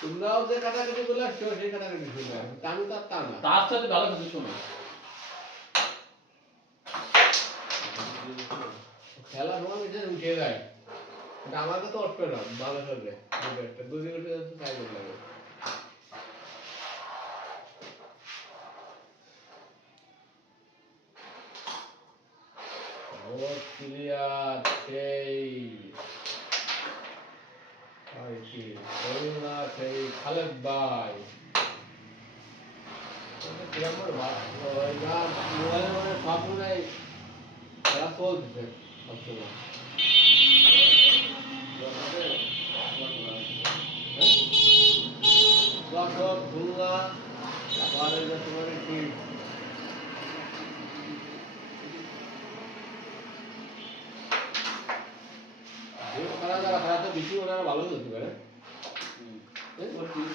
তোমরাও যে কাটাকাটি গুলো আসছো সেই কাটাকাটি শুনবে আমি তার তা না তার সাথে ভালো কিছু শোনো খেলার সময় মিশে উঠে যায় কিন্তু আমাকে তো উঠবে না ভালো চলবে একটা দুদিন উঠে যাচ্ছে তাই ভালো লাগে ক্লিয়ার সেই আর কি করুণা সেই খালেদ ভাই কিরকম মোবাইলে মানে সব মনে হয় খেলা চলতেছে সবসময় যশোর খুলনা তারপরে যে তোমার কি খেলা যারা খেলা তো বেশি ওনারা ভালো খেলতে পারে ওর টিম